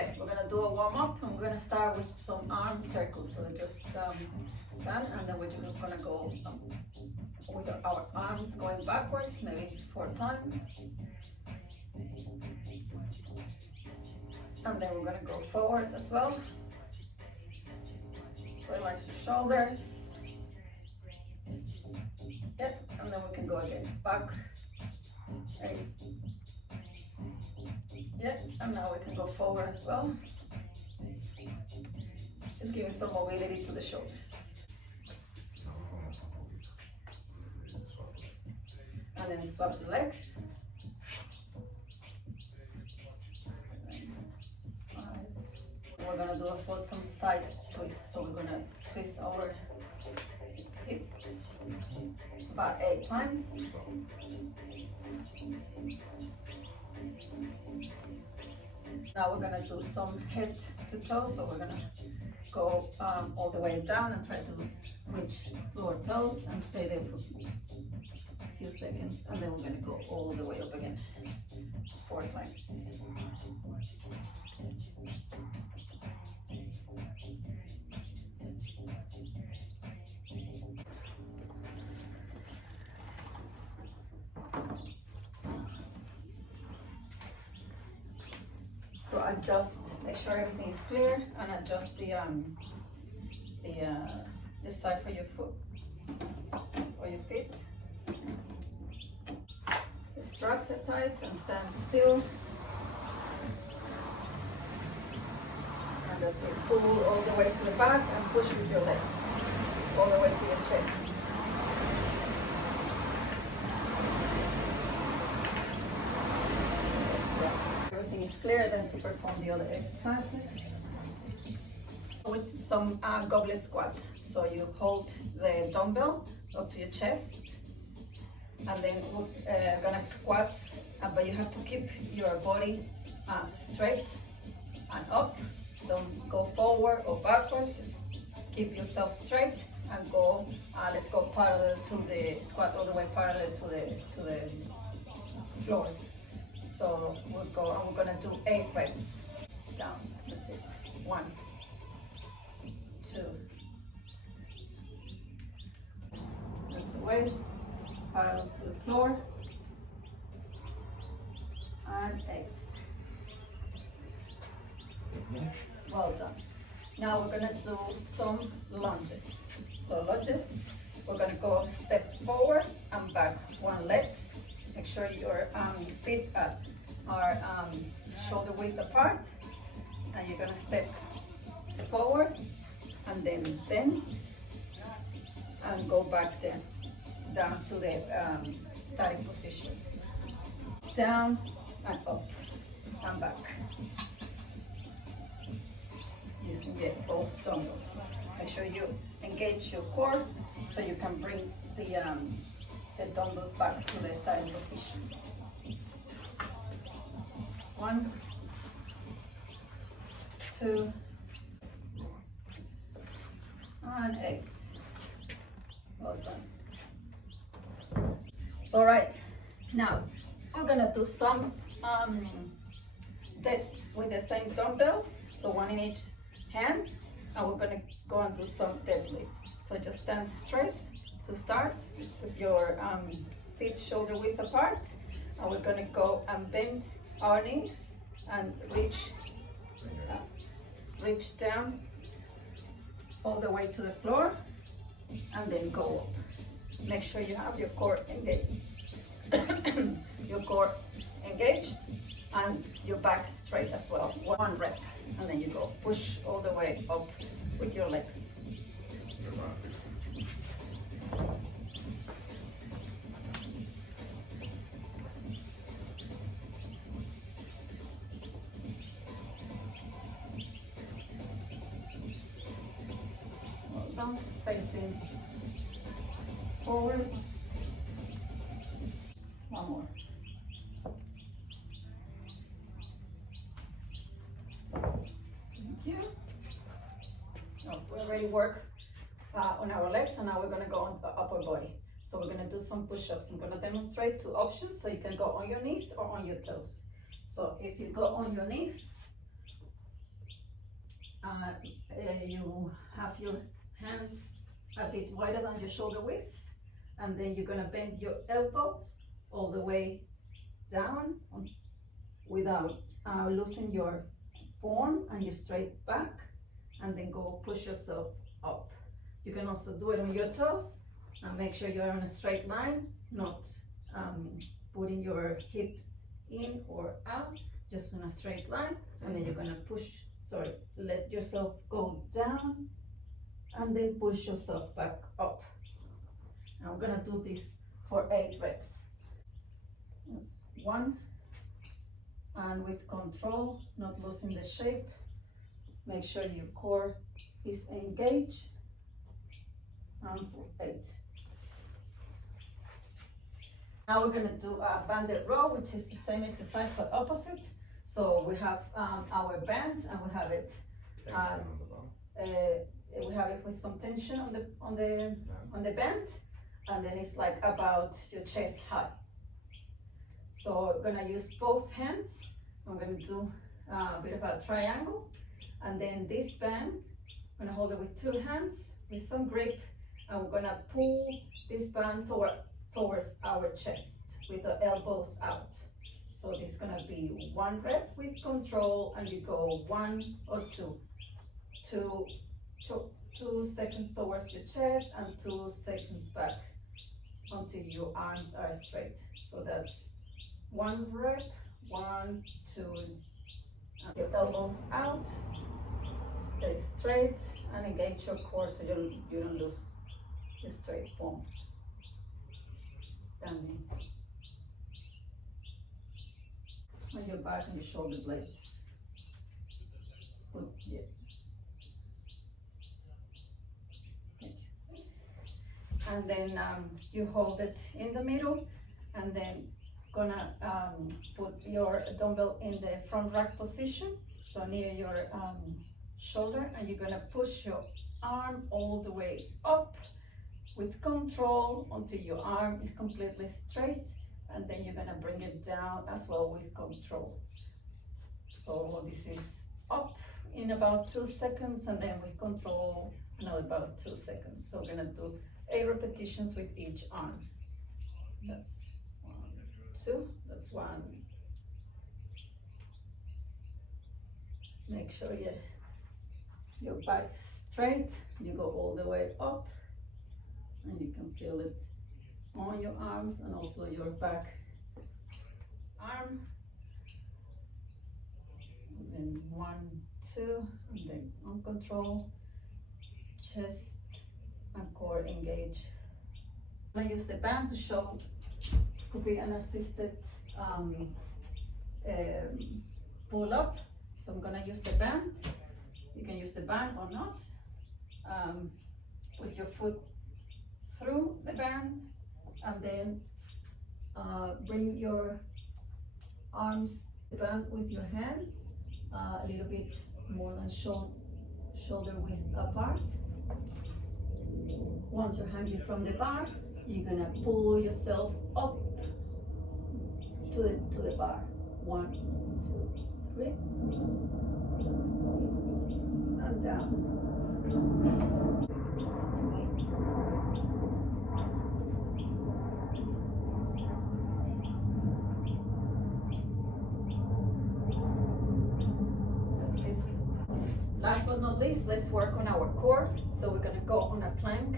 Okay, we're gonna do a warm-up and we're gonna start with some arm circles. So just stand, and then we're just gonna go with our arms going backwards, maybe 4 times. And then we're gonna go forward as well. Relax your shoulders. Yep, and then we can go again. Back. Hey. Yep, and now we can go forward as well. Just giving some mobility to the shoulders. And then swap the legs. We're gonna do as well some side twists. So we're gonna twist our hip about 8 times. Now we're gonna do some head to toe. So we're gonna go all the way down and try to reach to our toes and stay there for a few seconds. And then we're gonna go all the way up again 4 times. So adjust, make sure everything is clear, and adjust the side for your foot or your feet. The straps are tight, and stand still. And that's it. Pull all the way to the back and push with your legs all the way to your chest. Everything is clear, then to perform the other exercises with some goblet squats. So you hold the dumbbell up to your chest, and then we're gonna squat, but you have to keep your body straight and up. Don't go forward or backwards, just keep yourself straight and go. Let's go parallel to the squat, all the way parallel to the floor. So we'll go, and we're gonna do 8 reps. Down, that's it. 1, 2. That's the way, parallel to the floor. And 8. Well done. Now we're gonna do some lunges. So lunges, we're gonna go step forward and back 1 leg. Make sure your feet are shoulder width apart, and you're gonna step forward and then bend and go back then down to the starting position. Down and up and back. Using both dumbbells. Make sure you engage your core so you can bring the dumbbells back to the starting position. 1, 2, and 8. Well done. All right, now we're gonna do some dead with the same dumbbells, so 1 in each hand, and we're gonna go and do some deadlift. So just stand straight to start with your feet shoulder width apart, and we're gonna go and bend our knees and reach down all the way to the floor, and then go up. Make sure you have your core engaged, and your back straight as well. 1 rep, and then you go push all the way up with your legs. Well done. Facing forward. 1 more. Thank you. We already work on our legs, and now we're going to go on the upper body. So we're going to do some push-ups. I'm going to demonstrate 2 options, so you can go on your knees or on your toes. So if you go on your knees, you have your hands a bit wider than your shoulder width, and then you're gonna bend your elbows all the way down without losing your form and your straight back, and then go push yourself up. You can also do it on your toes and make sure you're on a straight line, not putting your hips in or out, just on a straight line. And then you're gonna let yourself go down and then push yourself back up. I'm gonna do this for 8 reps. That's 1, and with control, not losing the shape. Make sure your core is engaged, and for 8. Now we're gonna do a banded row, which is the same exercise but opposite. So we have our band, and we have it with some tension on the band, and then it's like about your chest high. So I'm gonna use both hands. I'm gonna do a bit of a triangle, and then this band, I'm gonna hold it with 2 hands with some grip, and we're gonna pull this band towards our chest with the elbows out. So this is gonna be 1 rep with control, and you go 1 or 2 seconds towards your chest and 2 seconds back until your arms are straight. So that's 1 rep, 1, 2, and your elbows out, stay straight, and engage your core so you don't lose your straight form. Standing on your back and your shoulder blades. Good. Yeah. And then you hold it in the middle, and then gonna put your dumbbell in the front rack position, so near your shoulder, and you're gonna push your arm all the way up with control until your arm is completely straight, and then you're gonna bring it down as well with control. So this is up in about 2 seconds, and then with control another about 2 seconds. So we're gonna do 8 repetitions with each arm. That's 1, 2, that's 1. Make sure your back is straight, you go all the way up, and you can feel it on your arms and also your back arm. And then 1, 2, and then on control, chest and core engage. So I use the band to show, could be an assisted pull up. So I'm gonna use the band. You can use the band or not. Put your foot through the band, and then bring your arms the band with your hands a little bit more than shoulder width apart. Once you're hanging from the bar, you're gonna pull yourself up to the bar. 1, 2, 3, and down. Last but not least, let's work on our core. So we're gonna go on a plank,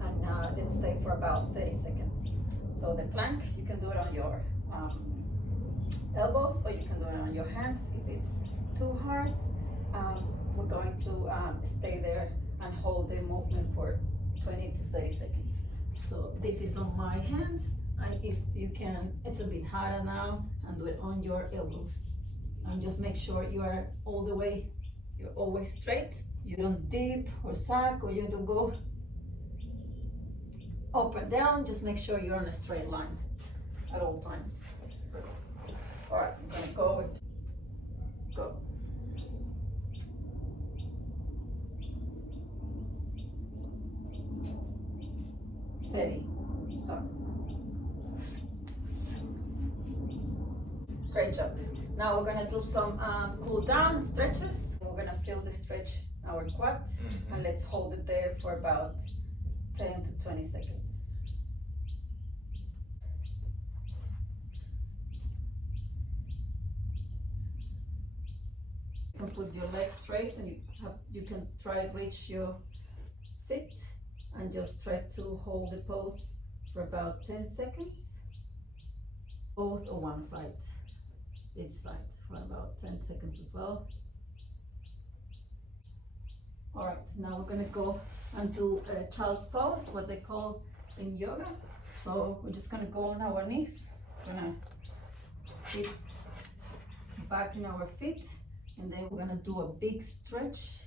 and let's stay for about 30 seconds. So the plank, you can do it on your elbows, or you can do it on your hands if it's too hard. We're going to stay there and hold the movement for 20 to 30 seconds. So this is on my hands, and if you can, it's a bit harder now, and do it on your elbows. And just make sure you are all the way, you're always straight. You don't dip or sag, or you don't go up and down. Just make sure you're on a straight line at all times. All right, I'm gonna go. Steady. Done. Great job. Now we're gonna do some cool down stretches. We're gonna feel the stretch our quad, and let's hold it there for about 10 to 20 seconds. You can put your legs straight, and you can try to reach your feet and just try to hold the pose for about 10 seconds, both on one side, each side, for about 10 seconds as well. All right, now we're gonna go and do a child's pose, what they call in yoga. So we're just gonna go on our knees, gonna sit back in our feet, and then we're gonna do a big stretch